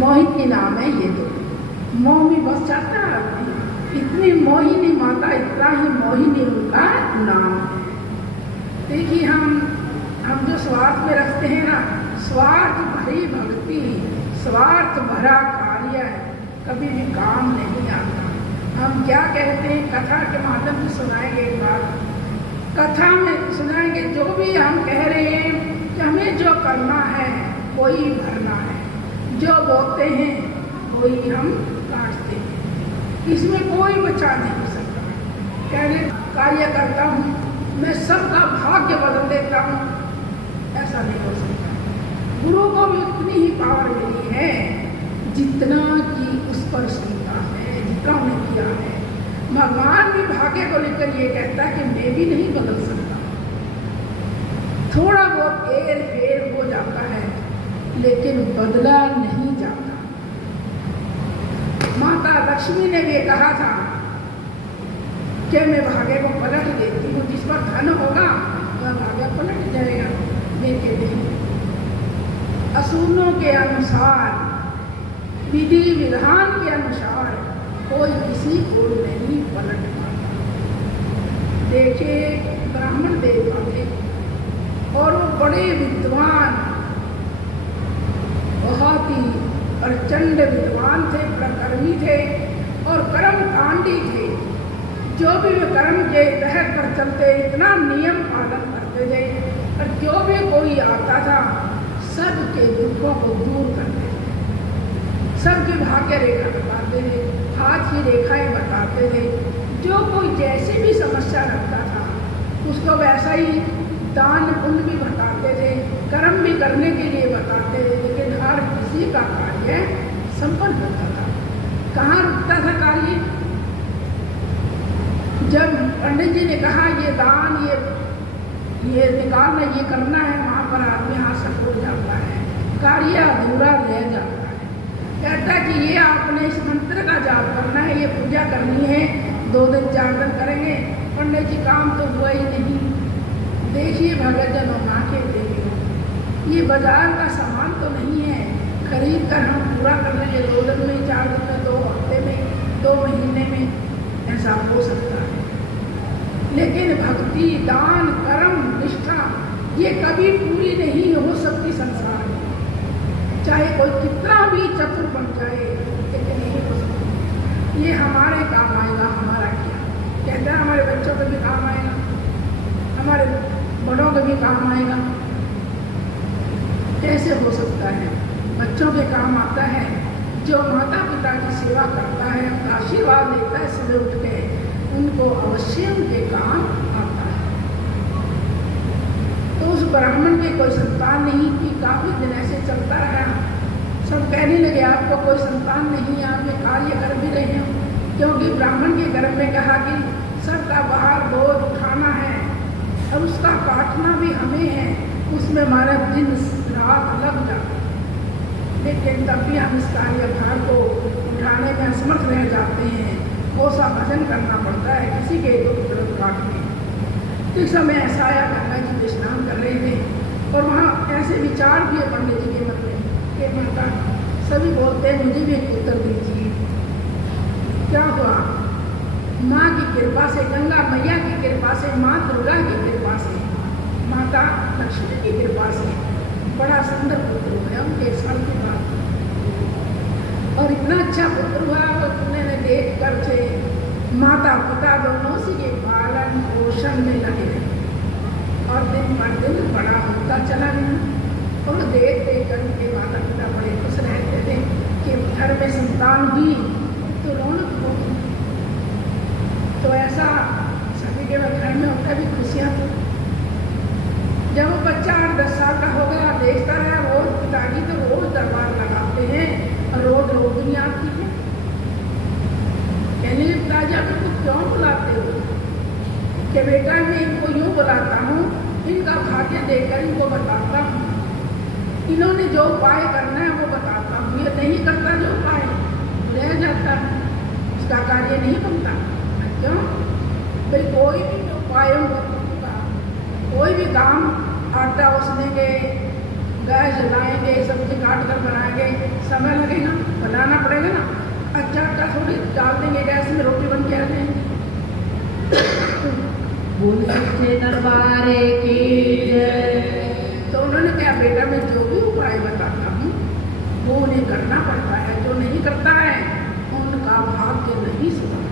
मोहित के नाम है ये तो। मोह में बस जाता है, इतनी मोहिनी माता, इतना ही मोहिनी उनका नाम है। देखिए हम जो स्वार्थ में रखते हैं ना, स्वार्थ भरी भक्ति, स्वार्थ भरा कार्य कभी भी काम नहीं आता। हम क्या कहते हैं, कथा के माध्यम से सुनाएंगे एक बात, कथा में सुनाएंगे जो भी हम कह रहे हैं कि हमें जो करना है कोई भरना है, जो बोते हैं कोई हम काटते हैं, इसमें कोई बचा नहीं सकता। कहने कार्य करता हूँ मैं सबका भाग्य बदल देता हूँ, ऐसा नहीं हो सकता। गुरु को भी उतनी ही पावर मिली है जितना कि उस पर क्षमता है, जितना उन्हें किया है। भगवान भी भाग्य को लेकर ये कहता है कि मैं भी नहीं बदल सकता, थोड़ा बहुत एर फेर हो जाता है लेकिन बदला नहीं जाता। माता लक्ष्मी ने भी कहा था कि मैं भाग्य को पलट देती हूँ, जिस पर धन होगा वह भाग्य पलट जाएगा, लेकिन नहीं। असूलों के अनुसार, विधि विधान के अनुसार कोई किसी को नहीं पलट पाता। देखिए ब्राह्मण देवता थे, बड़े विद्वान, बहुत ही प्रचंड विद्वान थे, प्रकर्मी थे और कर्मकांडी थे। जो भी वे कर्म के तहत पर चलते, इतना नियम पालन करते थे और जो भी कोई आता था सबके दुखों को दूर करते थे, सबकी भाग्य रेखा बताते थे, हाथ की रेखाएं बताते थे। जो कोई जैसी भी समस्या रखता था उसको वैसा ही दान पुण्य भी बताते थे, कर्म भी करने के लिए बताते थे, लेकिन हर किसी का कार्य संपन्न होता था। कहाँ रुकता था कार्य? जब पंडित जी ने कहा ये दान, ये निकालना, ये करना है, वहाँ पर आदमी हाथ से उठ जाता है, कार्य अधूरा रह जाता है। कहता कि ये आपने इस मंत्र का जाप करना है, ये पूजा करनी है, 2 दिन 4 दिन करेंगे। पंडित जी काम तो हुआ ही नहीं। देखिए भगत जनों, माँ के देवी, ये बाजार का सामान तो नहीं है, खरीद कर हम पूरा कर लेंगे 2 दिन में, 4 दिन में, 2 हफ्ते में, 2 महीने में, ऐसा हो सकता है। लेकिन भक्ति, दान, कर्म, निष्ठा ये कभी पूरी नहीं हो सकती संसार में। चाहे कोई कितना भी चतुर बन जाए, लेकिन नहीं हो सकती। ये हमारे काम आएगा, हमारा क्या कहता है, हमारे बच्चों को भी काम आएगा, हमारे बड़ों को भी काम आएगा। कैसे हो सकता है? बच्चों के काम आता है जो माता पिता की सेवा करता है, उनका आशीर्वाद लेता है सुबह उठ के, उनको अवश्य उनके काम आता है। तो उस ब्राह्मण के कोई संतान नहीं की, काफी दिन ऐसे चलता रहा। सब कहने लगे आपको कोई संतान नहीं, आप ये कार्य कर भी रहे हो, क्योंकि ब्राह्मण के घर में कहा कि सबका बाहर बोझ उठाना है और उसका काटना भी हमें है, उसमें हमारा दिन रात लग जाता है। लेकिन तब भी हम इस कार्यभार को उठाने में असमर्थ रह जाते हैं, कोसा भजन करना पड़ता है किसी के दुख दर्द काटने। तो इस समय ऐसा आया, गंगा जी स्नान कर रहे थे और वहाँ ऐसे विचार भी है पंडित जी के मन में कि माता सभी बोलते हैं मुझे भी एक उत्तर दीजिए। क्या हुआ? माँ की कृपा से, गंगा मैया की कृपा से, माँ दुर्गा की कृपा से, माता लक्ष्मी की कृपा से बड़ा सुंदर पुत्र हुआ उनके साल के बाद। और इतना अच्छा पुत्र हुआ, उन्होंने देख कर से माता पिता दोनों सी के पालन पोषण में लगे और दिन पर दिन बड़ा होता चला गया। और देख देख कर उनके माता पिता बड़े खुश रहते थे कि घर में संतान हुई तो रौनक होगी। तो ऐसा सभी के घर में होता भी खुशियाँ थी। जब वो बच्चा 8-10 साल का हो गया, देखता रहा रोज पिताजी तो रोज दरबार लगाते हैं और रोज रोगिणी आती है। कहने लगे पिताजी आप इनको क्यों बुलाते हो? कि बेटा मैं इनको यूँ बुलाता हूँ, इनका भाग्य देखकर इनको बताता हूँ, इन्होंने जो उपाय करना है वो बताता हूँ, ये नहीं करता जो उपाय रह जाता है, उसका कार्य नहीं बनता। क्यों भाई? कोई भी उपाय होगा, कोई भी काम, आटा उसनेंगे, गैस जलाएंगे, सब्जी काट कर बनाएंगे, समय लगेगा, बनाना पड़ेगा ना। अच्छा आटा थोड़ी डाल देंगे गैस में, रोटी बन के आ जाएंगे। दरबारे की जय। तो उन्होंने कहा बेटा मैं जो भी उपाय बताता हूँ वो उन्हें करना पड़ता है, जो नहीं करता है उनका भाग्य नहीं सुधरता।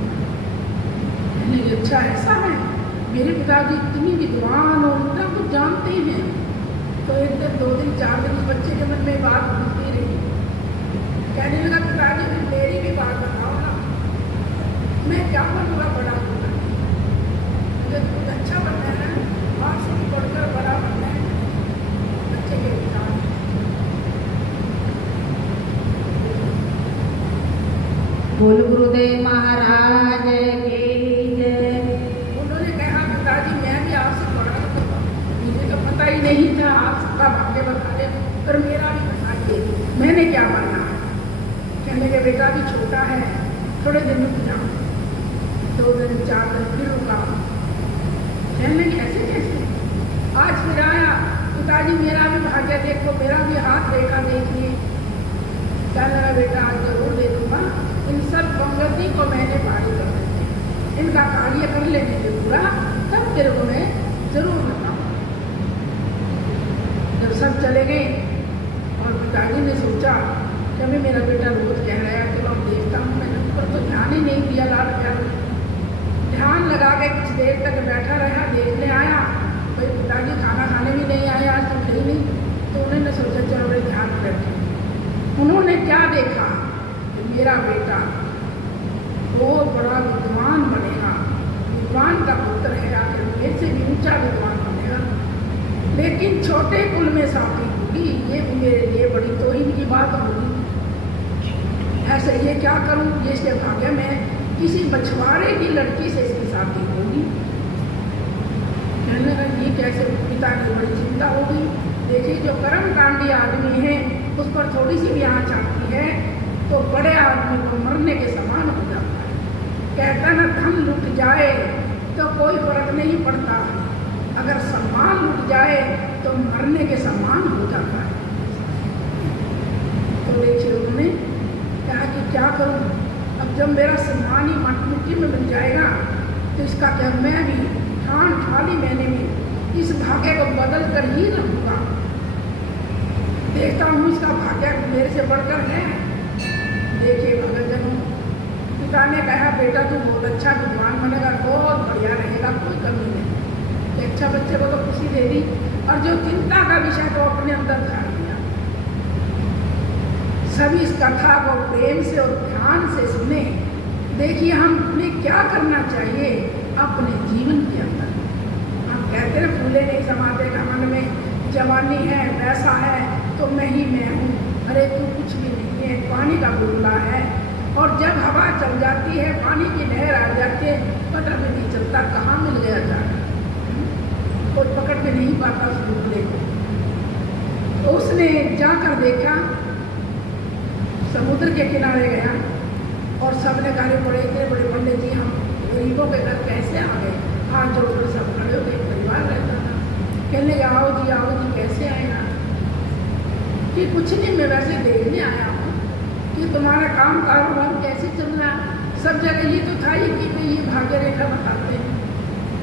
अच्छा ऐसा है, मेरे पिताजी इतनी विद्वान और इतना कुछ जानते हैं। तो 1 दिन 2 दिन 4 दिन बच्चे के मन में बात घूमती रही। कहने लगा पिताजी मेरी भी बात बताओ ना, मैं क्या बनूंगा बड़ा होगा? मुझे कुछ अच्छा बनना है ना, और सब पढ़कर बड़ा बनना है। बच्चे के विचार बोल गुरुदेव महाराज की जय। उन्होंने कहा पिताजी मैं भी आपसे बड़ा होगा, मुझे तो पता ही नहीं था, आप सबका भाग्य बता दे पर मेरा भी बताइए मैंने क्या बनना है। कहने के बेटा भी छोटा है, थोड़े दिन रुक जाओ। 2 दिन 4 दिन फिर रुका। कहने कैसे कैसे? आज फिर आया, पिताजी मेरा भी भाग्य देखो, मेरा भी हाथ देखा देखिए। कहने लगा बेटा आज जरूर देखूंगा, इन सब पंगति को मैंने पारी कर रही है, इनका कार्य कर लेने के पूरा तब तेरे को मैं जरूर बताऊँ। सब चले गए और पिताजी ने सोचा कि अभी मेरा बेटा रोज कह रहा है चलो अब देखता हूँ। मैंने ऊपर तो ध्यान ही नहीं दिया, लाल प्यार ध्यान लगा के कुछ देर तक बैठा रहा, देखने आया भाई पिताजी खाना खाने भी नहीं आए, आज तो थे नहीं। तो उन्होंने सोचा चलो बड़े ध्यान रखें। उन्होंने क्या देखा कि मेरा बेटा बहुत बड़ा विद्वान बनेगा, विद्वान का पुत्र है, आखिर मेरे से भी ऊंचा विद्वान बनेगा, लेकिन छोटे कुल में शादी होगी, ये भी मेरे लिए बड़ी तोहिन की बात होगी। ऐसे ये क्या करूं, ये इसके भाग्य में किसी मछुआरे की लड़की से इसकी शादी होगी। कहने लगा ये कैसे, पिता की बड़ी चिंता होगी। देखिए जो कर्मकांडी आदमी है उस पर थोड़ी सी भी आँच आती है तो बड़े आदमी को मरने के समान हो जाता है। कहता ना धन लुट जाए तो कोई फर्क नहीं पड़ता, अगर सम्मान लुट जाए तो मरने के समान हो जाता है। तो देखिए उन्होंने कहा कि क्या करूं, अब जब मेरा सम्मान ही मिट्टी में मिल जाएगा तो इसका क्या, मैं भी ठान ठाली मैंने भी इस भाग्य को बदल कर ही रहूँगा। देखता हूँ इसका भाग्य मेरे से बढ़कर है। देखिए भगतजनों, पिता ने कहा बेटा तू बहुत अच्छा विद्वान बनेगा, बहुत बढ़िया रहेगा, कोई कमी नहीं। अच्छा बच्चे को तो खुशी दे दी और जो चिंता का विषय तो अपने अंदर झाड़ दिया। सभी इस कथा को प्रेम से और ध्यान से सुने। देखिए हमें क्या करना चाहिए अपने जीवन के अंदर। हम कहते हैं फूले नहीं समाते का मन में, जवानी है पैसा है तो मैं ही मैं हूँ, अरे तू कुछ भी नहीं है, पानी का बुलबुला है। और जब हवा चल जाती है, पानी की लहर आ जाती है, पता भी नहीं चलता कहाँ मिल गया जाकर, कोई पकड़ के नहीं पाता उस बुलबुले को। तो उसने जाकर देखा, समुद्र के किनारे गया और सबने गाने पड़े थे, बड़े पंडित जी हम गरीबों के घर कैसे आ गए, हाथ जोड़कर सब खड़े हो गए, परिवार रहता था। कहने लगे आओ जी कैसे आएगा, कि कुछ नहीं मैं वैसे देखने आया हूँ कि तुम्हारा काम कारोबार कैसे चल रहा है। सब जगह ये तो था ही कि भाई ये भाग्य रेखा बताते हैं।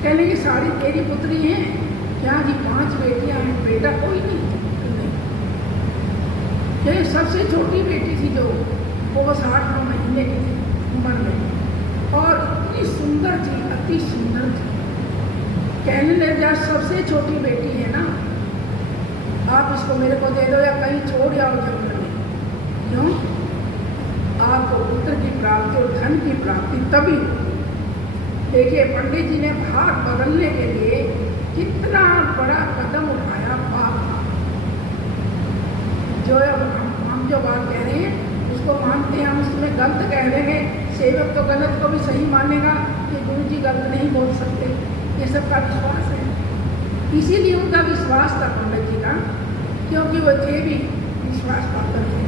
कहने लगे सारी तेरी पुत्री हैं क्या जी, 5 बेटियाँ हैं, बेटा कोई नहीं। ये सबसे छोटी बेटी थी जो वो बस 8-9 महीने की थी उम्र में और इतनी सुंदर थी, अति सुंदर थी। कहने लगा सबसे छोटी बेटी है ना, आप इसको मेरे को दे दो या कहीं छोड़ जाओ जंगल में। क्यों? आपको पुत्र की प्राप्ति और धन की प्राप्ति तभी। देखिए पंडित जी ने भाग बदलने के लिए कितना बड़ा कदम उठाया। बाप जो हम जो बात कह रहे हैं उसको मानते हैं, हम उसमें गलत कह देंगे, सेवक तो गलत को भी सही मानेगा कि गुरु जी गलत नहीं बोल सकते। ये सबका विश्वास है, इसीलिए उनका विश्वास था पंडित जी का, क्योंकि वो थे भी विश्वास पात्र थे।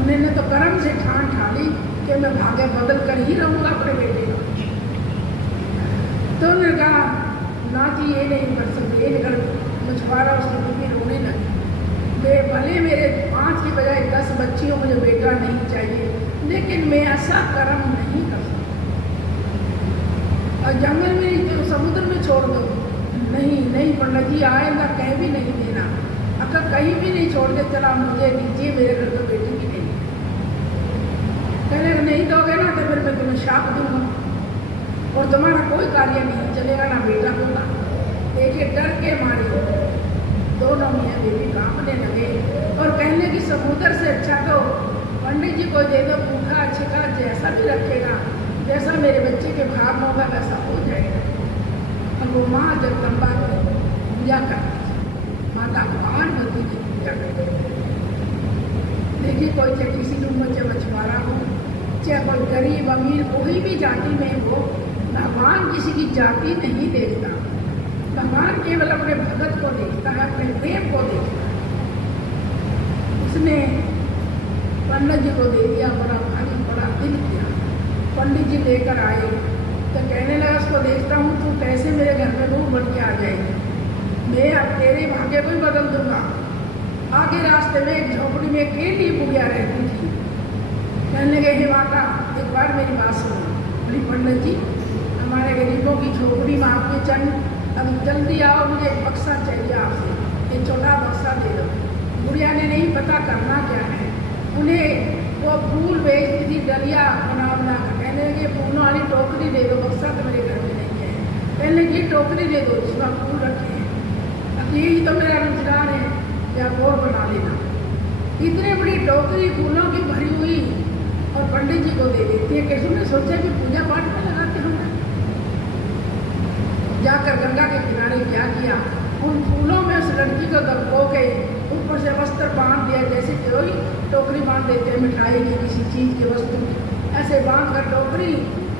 उन्होंने तो कर्म से ठान ठाली कि मैं भाग्य बदल कर ही रहूँगा अपने बेटे का। तो उन्होंने कहा ना जी ये नहीं कर सकते, ये कर मछुआरा उसकी बीवी रोने लगी। भले मेरे 5 की बजाय 10 बच्चियों, मुझे बेटा नहीं चाहिए, लेकिन मैं ऐसा कर्म नहीं कर सकता। और जंगल में तो समुद्र में छोड़ दो, नहीं पंडित जी आएगा कहीं भी नहीं देना, अगर कहीं भी नहीं छोड़ दे चला मुझे दीजिए, मेरे घर तो बेटी भी नहीं। कहने नहीं दोगे ना तो फिर मैं तुम्हें शाप दूंगा और तुम्हारा कोई कार्य नहीं चलेगा, ना बेटा होगा। देखिए डर के मारे दोनों मियाँ बीवी कांपने लगे और कहने की समुद्र से अच्छा तो पंडित जी को दे दो, भूखा छिका जैसा भी रखेगा, जैसा मेरे बच्चे के भाग में होगा वैसा हो जाएगा। और वो माँ जगदम्बा की पूजा करती, माता पार्वती की पूजा करती। देखिए कोई चाहे किसी रूप में चाहे मछुआरा हो, चाहे कोई गरीब अमीर, कोई भी जाति में हो, भगवान किसी की जाति नहीं देखता। भगवान केवल अपने भगत को देखता है, अपने प्रेम को देखता है। उसने पंडित जी को दे दिया, बड़ा भारी बड़ा दिल किया। पंडित जी लेकर आए तो कहने लगा उसको देखता हूँ तू कैसे मेरे घर में रूह बन के आ जाएगी, मैं अब तेरे भाग्य को ही बदल दूंगा। आगे रास्ते में एक झोपड़ी में अकेली बुढ़िया रहती थी। कहने लगे हे माता एक बार मेरी बात सुनो। बोली पंडित जी हमारे गरीबों की झोपड़ी में आपके चंद, अब जल्दी आओ, मुझे एक बक्सा चाहिए आपसे। ये छोटा बक्सा नहीं पता करना क्या है। उन्हें वो फूल बेचती थी, डलिया बना बना कर, कहने लगे फूलों वाली टोकरी दे दो, बक्सा तो मेरे घर में नहीं है, कहने लगी टोकरी दे दो जिसमें फूल रखे हैं, अब यही तो मेरा रोजगार है, या और बना लेना। इतनी बड़ी टोकरी फूलों की भरी हुई और पंडित जी को दे देती है। कैसे ने सोचा कि पूजा पाठ में लगाते होंगे। जाकर गंगा के किनारे क्या किया, उन फूलों में उस लड़की को दबो के ऊपर से वस्त्र बांध दिया, जैसे कोई टोकरी बांध देते हैं मिठाई की किसी चीज की वस्तु, ऐसे बांध कर टोकरी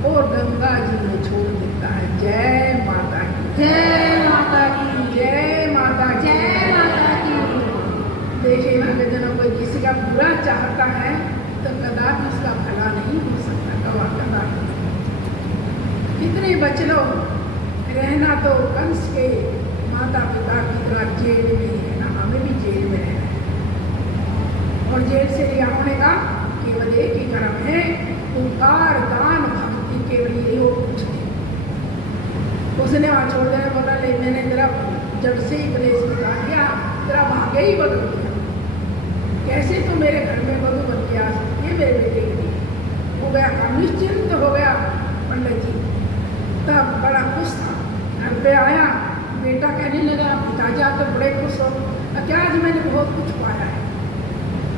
और गंगा जी में छोड़ देता है। जय माता की, जय माता की, जय माता की, जय माता की। देखे ना कि जब कोई किसी का बुरा चाहता है तो कदापि उसका भला नहीं हो सकता, कदापि। कितने बच लो, रहना तो कंस के माता पिता की तरह जेल में ही है ना, हमें भी जेल में रहना है। और जेल से रिहा होने का केवल एक ही कर्म है, उपकार दान भक्ति, केवल यही हो कुछ नहीं। उसने वहाँ छोड़ देने बोला, ले मैंने तेरा जब से ही कलेश बता दिया, तेरा भाग्य ही बदल दिया, कैसे तू मेरे घर में बधू बन के आ सकती है मेरे बेटे के लिए। हो गया निश्चिंत हो गया पंडित जी, तब बड़ा खुश था। घर पे आया, बेटा कहने लगा पिताजी आप तो बड़े खुश हो, क्या आज मैंने बहुत कुछ पाया है,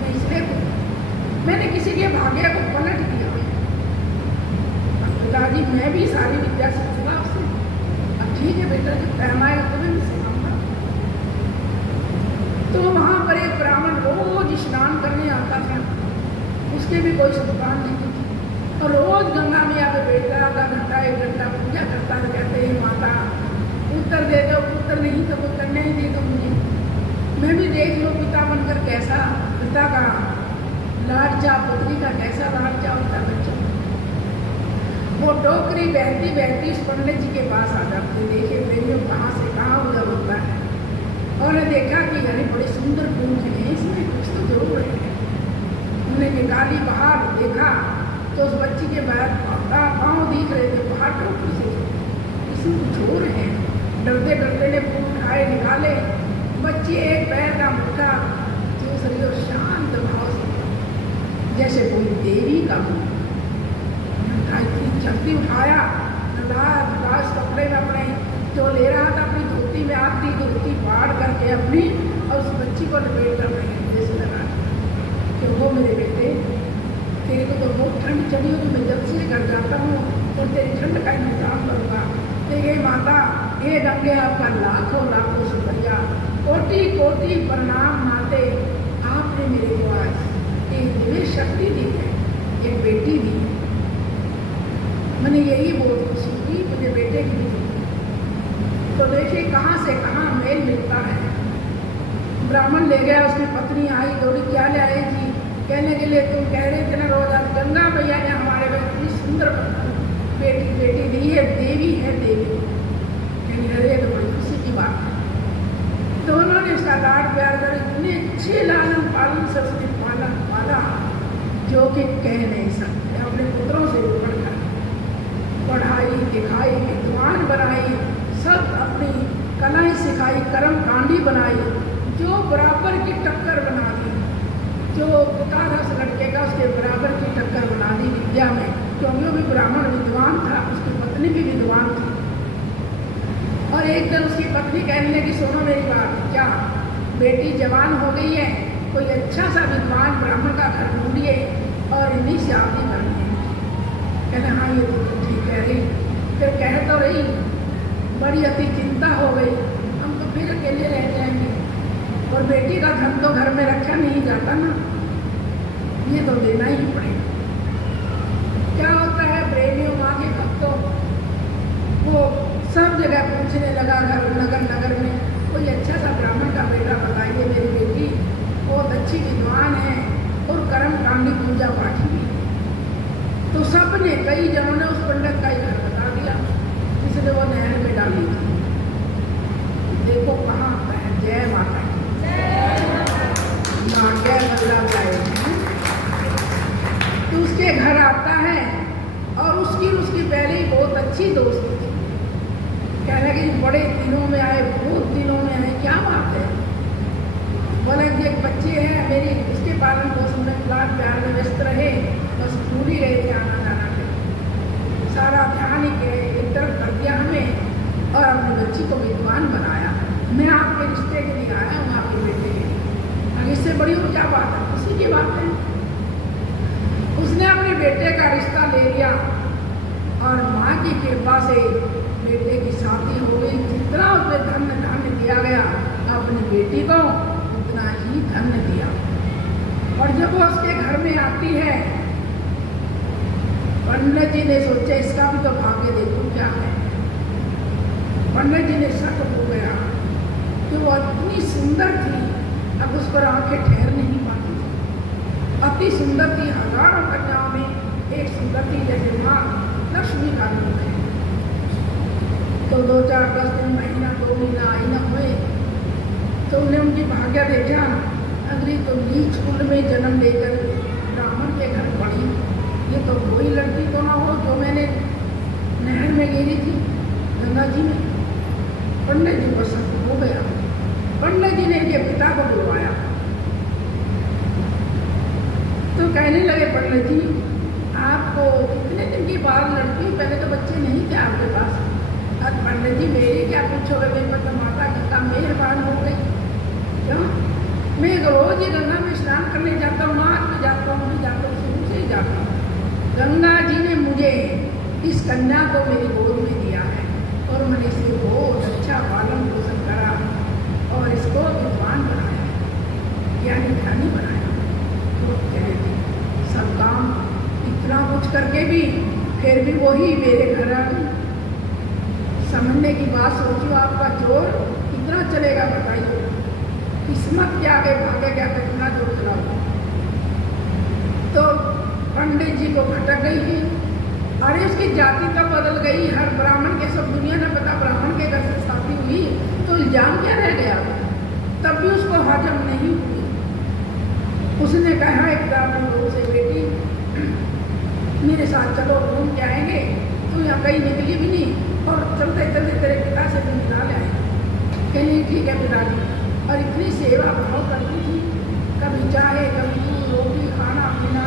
मैं इसलिए मैंने किसी के भाग्य को पलट दिया। अब पिताजी मैं भी सारी विद्या सीखूंगा आपसे। अब ठीक है बेटा, जब टाइम आएगा तो मैं सिखाऊंगा। तो वहाँ पर एक ब्राह्मण रोज स्नान करने आता था, उसके भी कोई संतान नहीं थी, और रोज गंगा मैया पे बैठता, आधा घंटा 1 घंटा पूजा करता था। कहते हैं माता उत्तर दे दो, उत्तर नहीं तो उत्तर नहीं दे दो मुझे, मैं भी देख लो पिता बनकर कैसा, पिता का लाडचा, पुत्री का कैसा लाडचा होता बच्चा। वो टोकरी बहती बहती उस पंडित जी के पास आ जाते, देखे प्रेमियों कहाँ से कहाँ उधर होता है, और देखा कि अरे बड़े सुंदर पूंछ हैं, इसमें कुछ तो जरूर है। उन्हें निकाली बाहर, देखा तो उस बच्ची के बाद पाँव दिख रहे थे बाहर टोकरी से, इसमें कुछ और है। डरते डरते ने फूल उठाए, निकाले, बच्ची एक पैर का मुट्ठा, दूसरी और शांत भाव से जैसे कोई देवी का मुँह, जल्दी उठाया, लाश कपड़े में अपने जो ले रहा था अपनी धोती में, आती धोती फाड़ करके अपनी, और उस बच्ची को लपेट कर रहे जैसे लगा कि वो मेरे बेटे, तेरे को तो बहुत ठंड चढ़ी होगी, मैं जब से घर जाता हूँ और तेरी ठंड का इंतजाम करूँगा। तो ये माता, ये गंगे आपका लाखों लाखों शुक्रिया, कोटि कोटि प्रणाम माते, आपने मेरे को आज एक दिव्य शक्ति दी है, एक बेटी दी है। मैंने यही बहुत खुशी हुई, मुझे बेटे की भी। तो देखिए कहाँ से कहाँ मेल मिलता है। ब्राह्मण ले गया, उसकी पत्नी आई दौड़ी, क्या ले आएगी, कहने के लिए तुम कह रहे थे ना रोज, आज गंगा मैया ने हमारे को इतनी सुंदर बेटी दी है, देवी है देवी। अरे तो बड़ी खुशी की बात है। दोनों ने उसका लाड प्यार कर इतने अच्छे लालन पालन से उसने पाला जो कि कह नहीं सकते। अपने पुत्रों से पढ़कर पढ़ाई लिखाई, विद्वान बनाई, सब अपनी कलाएं सिखाई, कर्म कांडी बनाई, जो बराबर की टक्कर बना दी, जो पिता था उस लड़के का उसके बराबर की टक्कर बना दी विद्या में, क्योंकि वो भी ब्राह्मण विद्वान था, उसकी पत्नी भी विद्वान थी। और एक दिन उसकी पत्नी कहने लगी, सुनो मेरी बात, क्या बेटी जवान हो गई है, कोई अच्छा सा विद्वान ब्राह्मण का घर ढूंढिए और इन्हीं से शादी करनी है। कहने हाँ ये तो ठीक कह रही। फिर कह तो रही, बड़ी अति चिंता हो गई, हम तो फिर अकेले रह जाएंगे, और बेटी का धन तो घर में रखा नहीं जाता ना, ये तो देना ही पड़ेगा। क्या होता है प्रेमियों माँ के भक्तों, वो सब जगह पूछने लगा, घर नगर नगर में कोई अच्छा सा ब्राह्मण का बेटा बताइए, मेरी बेटी बहुत अच्छी विद्वान है और कर्म कांडी पूजा पाठी भी। तो सबने, कई जनों ने उस पंडित का ही घर बता दिया, जिसने वो नहर में डाली थी। देखो कहाँ आता है, जय माता भाग्य बदला जाए। तो उसके घर आता है, और उसकी पहले ही बहुत अच्छी दोस्त थी। कहने कि बड़े दिनों में आए, बहुत दिनों में आए, क्या बात है। बोला कि एक बच्चे हैं मेरे उसी को विद्वान बनाया। मैं आपके रिश्ते के लिए आया हूँ, आपके बेटे के लिए। अब इससे बड़ी और क्या बात है? उसी की बात है। उसने अपने बेटे का रिश्ता ले लिया और माँ की कृपा से बेटे की शादी हो गई। जितना उसे धन्य दिया गया अपनी बेटी को, उतना ही धन्य दिया। और जब वो उसके घर में आती है, पंडित जी ने सोचा इसका भी तो भाग्य देखो क्या है। पंडित जी ने शक हो गया कि वो इतनी सुंदर थी, अब उस पर आंखें ठहर नहीं पाती थी। अति सुंदर थी, हजारों कन्याओं में एक सुंदर थी, जैसे माँ लक्ष्मी का रूप है। तो 2, 4, 10 दिन, महीना, 2 महीना आई न हुए तो उन्हें उनकी भाग्य देखा। अगली तो नीच कुल में जन्म लेकर ब्राह्मण के घर पड़ी। ये तो कोई लड़की तो ना हो जो मैंने नहर में गिरी थी गंगा जी में। पंडित जी को शक हो गया। पंडित जी ने इनके पिता को बुलवाया तो कहने लगे, पंडित जी आपको कितने दिन की बात लड़की, पहले तो बच्चे नहीं थे आपके पास। अब पंडित जी मेरे क्या पूछोगे, मेरे पर तो माता कितना मेहरबान हो गई। क्यों? मैं रोज ही गंगा में स्नान करने जाता हूँ, मार्ग में जाता हूँ, शुरू से ही जाता हूँ। गंगा जी ने मुझे इस कन्या को मेरी गोद में दिया है और मैंने इसे बहुत अच्छा पालन पोषण करा और इसको विद्वान बनाया, ज्ञानी ध्यानी बनाया। तो कहते सब काम इतना कुछ करके भी फिर भी वही मेरे घर आ गई। समझने की बात सोचियो, आपका जोर कितना चलेगा बताइए। किस्मत के आगे भागे क्या कितना जोर चलाओ। तो पंडित जी को भटक गई थी। अरे उसकी जाति तो बदल गई। हर ब्राह्मण के सब दुनिया ने पता ब्राह्मण के घर से शादी हुई तो इल्जाम क्या रह गया। तब भी उसको हजम नहीं हुई। उसने कहा एक ब्राह्मण लोग से, बेटी मेरे साथ चलो, घूम के आएंगे। तो यहाँ कहीं निकली भी नहीं और चलते चलते तेरे पिता से भी मिला ले आएंगे। कहली ठीक है पिताजी। और इतनी सेवा भाव करती थी, कभी चाहे कभी दूध रोटी खाना पीना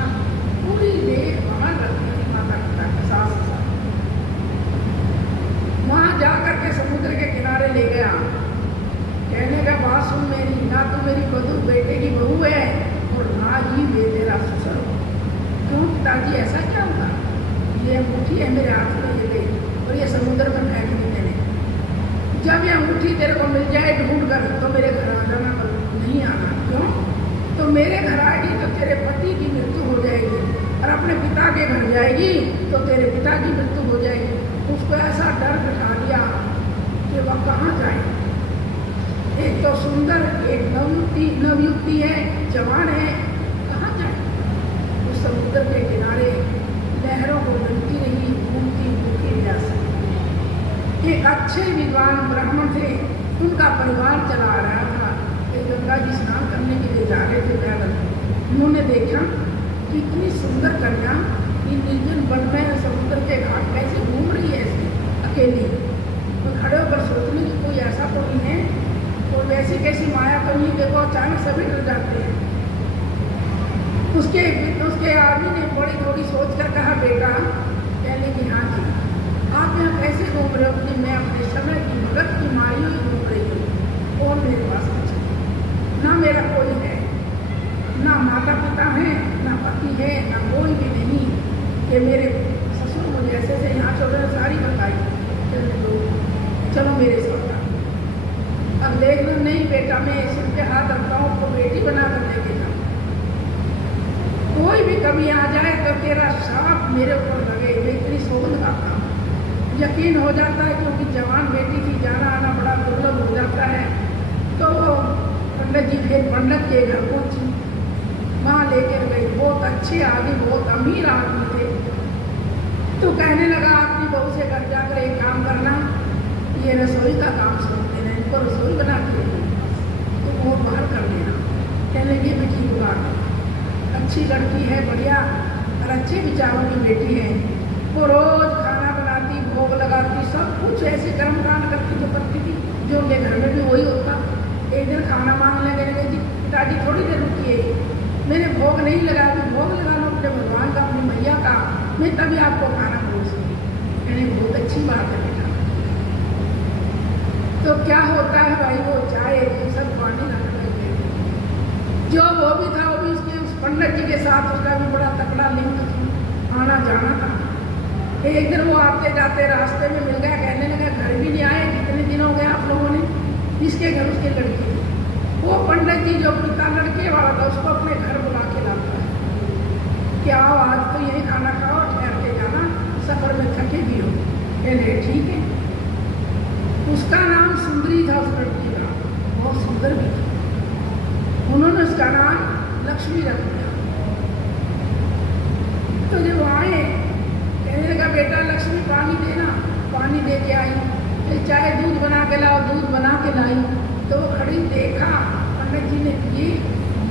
पूरी देखभाल रखती थी माता पिता के साथ साथ। वहाँ जाकर के समुद्र के किनारे ले गया। कहने का बात सुन मेरी, ना तो मेरी बहू बेटे की बहू है और ना ही वे तेरा ससुर। क्यों पिताजी ऐसा क्या होगा? ये अंगूठी है मेरे हाथ में, ये ले और ये समुद्र में फेंक दी मैंने। जब ये अंगूठी तेरे को मिल जाए ढूंढ कर तो मेरे घर आ जाना, नहीं आना। क्यों? तो मेरे घर आएगी तो तेरे पति की मृत्यु हो जाएगी और अपने पिता के घर जाएगी तो तेरे पिता की मृत्यु हो जाएगी। उसको ऐसा डर बिठा दिया कि वह कहाँ जाए। एक तो सुंदर, एक नवयुक्ति है, जवान है, कहाँ जाए। उस समुद्र के किनारे लहरों को बनती रही, घूमती भूखी प्यासी। एक अच्छे विद्वान ब्राह्मण थे, उनका परिवार चला आ रहा था। गंगा जी स्नान करने के लिए जा रहे थे पैदल। उन्होंने देखा कि इतनी सुंदर कन्या इन निर्जन वन में समुद्र के घाट कैसे घूम रही है ऐसी अकेली। तो खड़े होकर सोचने की कोई ऐसा तो नहीं है, कोई वैसी कैसी माया तो नहीं। देखो अचानक सभी डर जाते हैं। उसके आदमी ने बड़ी थोड़ी सोच कर कहा, बेटा कहने की हाँ जी आप यहाँ कैसे घूम रहे हो? कि मैं अपने समय की भगत की मारी हुई घूम रही हूँ और मेरे पास कुछ ना मेरा कोई है, ना माता पिता है, ना पति है, ना कोई भी नहीं। कि मेरे ससुर मुझे ऐसे ऐसे यहाँ छोड़ रहे, सारी बताई। चलो मेरे साथ। अब देख लो, नहीं बेटा मैं सिर पे हाथ रखता हूँ तो बेटी बना कर लेके जाऊँ। कोई भी कभी आ जाए तो तेरा साफ मेरे ऊपर लगे। मैं इतनी सोच खाता हूँ, यकीन हो जाता है क्योंकि जवान बेटी की जाना आना बड़ा दुर्लभ हो जाता है। तो पंडित जी फिर पंडित के घर पहुंची, वहाँ लेकर गई। बहुत अच्छे आदमी, बहुत अमीर आदमी थे। तो कहने लगा अपनी बहू से घर जाकर एक काम करना, ये रसोई का काम सौंप देना, इनको रसोई बना के तो वो बाहर कर देना। कहने लगी मैं ठीक बात, अच्छी लड़की है, बढ़िया और अच्छे विचारों की बेटी है। वो रोज खाना बनाती, भोग लगाती, सब कुछ ऐसे कर्म कांड करती जो करती थी, जो उनके घर में भी वही होता। एक दिन खाना मांगने लगे जी, पिताजी थोड़ी देर रुकिए, मैंने भोग नहीं लगाया, तो भोग लगाना अपने भगवान का, अपनी मैया का, मैं तभी आपको खाना परोसूंगी। मैंने बहुत अच्छी बात है बेटा। तो क्या होता है भाई, वो चाय सब पानी रख लेते, जो वो भी था वो भी उसके उस पंडित जी के साथ उसका भी बड़ा तकड़ा लिंक आना जाना था। एक दिन वो आते जाते रास्ते में मिल गया, कहने लगा घर भी नहीं आए, कितने दिन हो गए आप लोगों ने। इसके घर उसके लड़के, वो पंडित जी जो पिता लड़के वाला था उसको अपने घर बुला के लाता है कि आओ आज तो यही खाना खाओ, ठहर के जाना, सफर में थके भी हो। कहने ठीक है। उसका नाम सुंदरी था उस लड़की का, बहुत सुंदर भी था। उन्होंने उसका नाम लक्ष्मी रख दिया। तो जब आए कहने लगा बेटा लक्ष्मी पानी देना, पानी दे के आई। फिर चाहे दूध बना के लाओ, दूध बना के लाई। तो वो खड़ी देखा पंडित जी ने, ये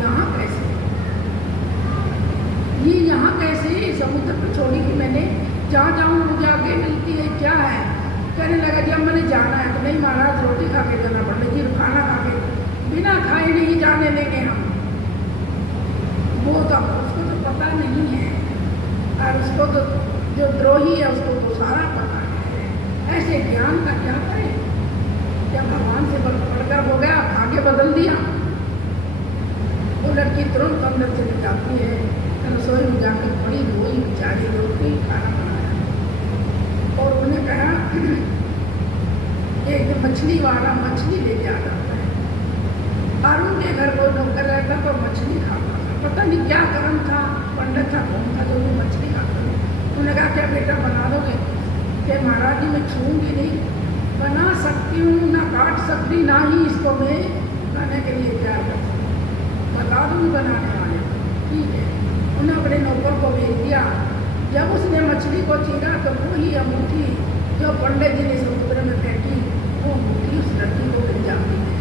यहाँ कैसे, ये यहाँ कैसे, समुद्र पर छोड़ी कि मैंने, जहाँ जाऊँ मुझे आगे मिलती है, क्या है। कहने लगा जब मैंने जाना है तो नहीं महाराज रोटी खा के जाना, पंडित जी खाना खा के, बिना खाए नहीं जाने देंगे हम। वो तो उसको तो पता नहीं है, और उसको तो जो द्रोही है उसको तो सारा पता है। ऐसे ज्ञान का क्या करें, क्या भगवान से पढ़कर हो गया, भाग्य बदल दिया। वो लड़की तुरंत अंदर चली जाती है, रसोई में जाकर बड़ी रोई बेचारी, रोटी खाना बनाया। और उन्हें कहा एक मछली वाला मछली लेके आ जाता है, और उनके घर कोई नौकर रहता तो मछली खाता था, पता नहीं क्या कर्म था, पंडित था कौन था जो उन्हें मछली खाता। उन्होंने कहा क्या बेटा बना दोगे, कि महाराज जी मैं छूँगी नहीं, बना सकती हूँ, ना काट सकती, ना ही इसको मैं खाने के लिए तैयार कर सकती, बता दूँ बनाने वाले। ठीक है। उन्हें अपने नौकर को भेज दिया। जब उसने मछली को चीरा तो वही अंगूठी जो पंडित जी ने समुद्र में फेंकी, वो अंगूठी उस लड़की को मिल जाती है।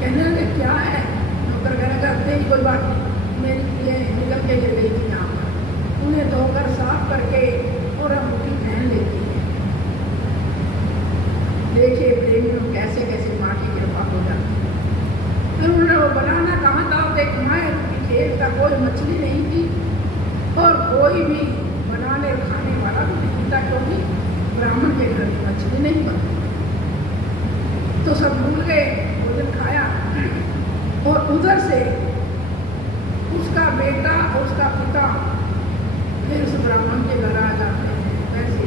कहने लगे क्या है, नौकर कहने करते ही कोई बात नहीं, मेरी ये निकल के गिर गई थी यहाँ पर। उन्हें धोकर साफ करके और अंगूठी पहन लेती है। देखिए प्रेमियों कैसे कैसे माँ की कृपा हो जाती है। फिर उन्होंने वो बनाना कहाँ था, एक माए खेत का, कोई मछली नहीं थी और कोई भी बनाने खाने वाला भी नहीं था, क्योंकि ब्राह्मण के घर में मछली नहीं बनती। तो सब भूल गए, भोजन खाया। और उधर से उसका बेटा और उसका पिता फिर उस ब्राह्मण के घर आ जाते हैं। वैसे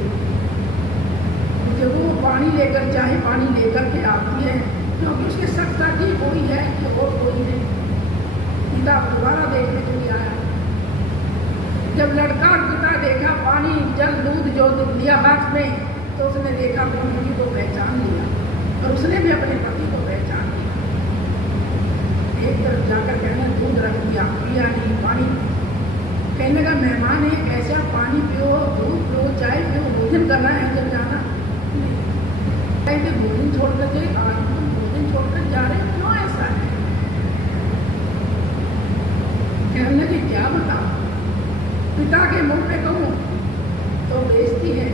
जब वो पानी लेकर, चाहे पानी लेकर के आती है, क्योंकि उसके सकता की कोई है कि और कोई नहीं। पिता दोबारा देखने के लिए आया। जब लड़का और पिता देखा पानी जल दूध जो लिया हाथ में, तो उसने देखा पंडित जी को पहचान लिया और उसने भी अपने पति को पहचान लिया। एक तरफ जाकर कहना दूध रख दिया, पिया नहीं पानी। कहने का मेहमान है, कैसा पानी पियो, दूध पियो, चाय पियो, भोजन करना है जब जाना। कहते भोजन छोड़कर के, आज तुम भोजन छोड़कर जा रहे, क्यों ऐसा है। कहने लगे क्या बताओ, पिता के मुंह पे कहूँ तो बेइज्जती है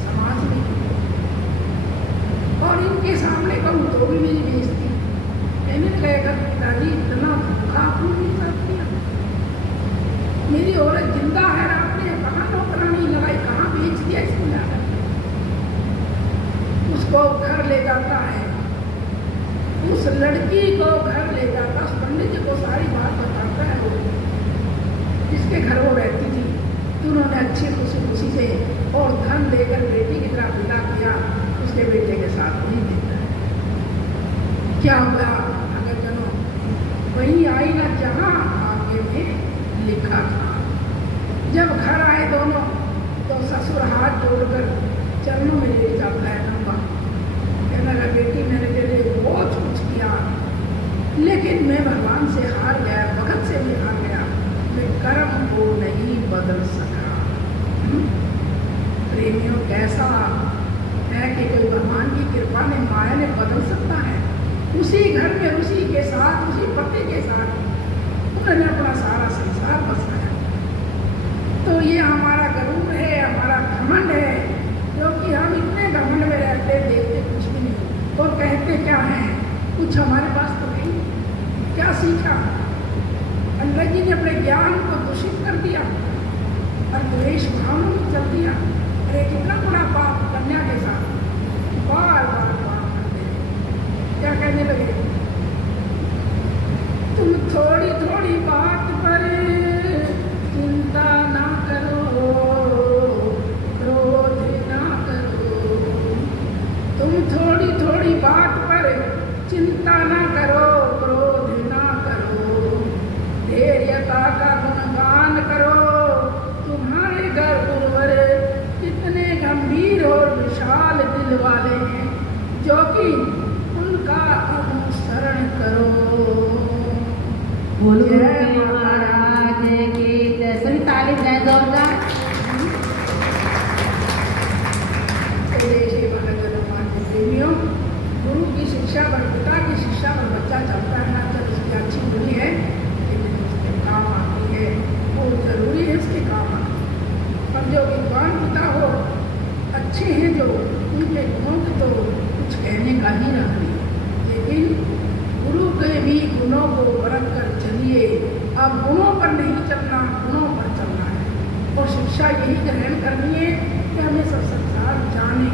समाज में, और इनके सामने कहूँ तो भी मेरी बेइज्जती। कहने लगे पिताजी इतना भूखा क्यों नहीं सकती, मेरी औरत जिंदा है, आपने कहाँ नौकरानी लगाई, कहाँ बेच दिया इसको जाकर। उसको घर ले जाता है, उस लड़की को घर ले जाता, उस पंडित जी को सारी बात बताता है। वो जिसके घर वो रहती थी, तो उन्होंने अच्छी खुशी खुशी से और धन देकर बेटी की तरह विदा किया, उसके बेटे के साथ नहीं देता है। क्या हुआ अगर जनो वही आई ना जहाँ आगे में लिखा था। जब घर आए दोनों तो ससुर हाथ जोड़कर चरणों में ले जाता है नंबा। कहने लगा बेटी मैंने तेरे लिए बहुत कुछ किया, लेकिन मैं भगवान से हार गया, भगत से भी हार गया, मैं कर्म को नहीं बदल सका। प्रेमियों कैसा है कि कोई भगवान की कृपा ने, माया ने बदल सकता है। उसी घर में उसी के साथ, उसी पति के साथ उन्होंने अपना सारा संसार बसाया। तो ये हमारा गरूर है, हमारा घमंड है, क्योंकि हम इतने घमंड में रहते, देखते कुछ भी नहीं और कहते क्या है, कुछ हमारे पास तो नहीं। क्या सीखा, पंडित जी ने अपने ज्ञान को दूषित कर दिया और द्वेष भाव में चल दिया। अरे कितना बड़ा पाप कन्या के साथ बार बार बार क्या कहने लगे, तुम थोड़ी थोड़ी बात पर चिंता ना करो, क्रोध ना करो। तुम थोड़ी थोड़ी बात पर चिंता ना करो, क्रोध ना करो। धैर्यता का गुणगान करो। तुम्हारे घर गुरुवर इतने गंभीर और विशाल दिल वाले हैं, जो कि उनका अनुसरण करो। बोलो जय के महाराज की जय। सभी ताली बजाएं जोरदार। प्रेमियों, गुरु की शिक्षा पर, पिता की शिक्षा पर बच्चा चलता है ना, जब उसकी अच्छी बुरी है लेकिन उसके काम आती है, वो जरूरी है उसके काम आती है। पर जो विद्वान पिता हो, अच्छे हैं जो, उनके गुणों के तो कुछ कहने का ही नहीं, लेकिन गुरु के भी गुणों को बरत कर चलिए। अब गुणों पर नहीं चलना, गुणों पर चलना है। और शिक्षा यही ग्रहण करनी है कि हमें सब संसार जाने,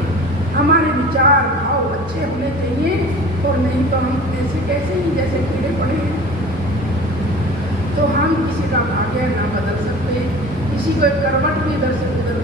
हमारे विचार भाव अच्छे होने चाहिए, और नहीं तो हम ऐसे कैसे ही जैसे कीड़े पड़े हैं। तो हम किसी का भाग्य ना बदल सकते, किसी को एक करवट भी इधर से उधर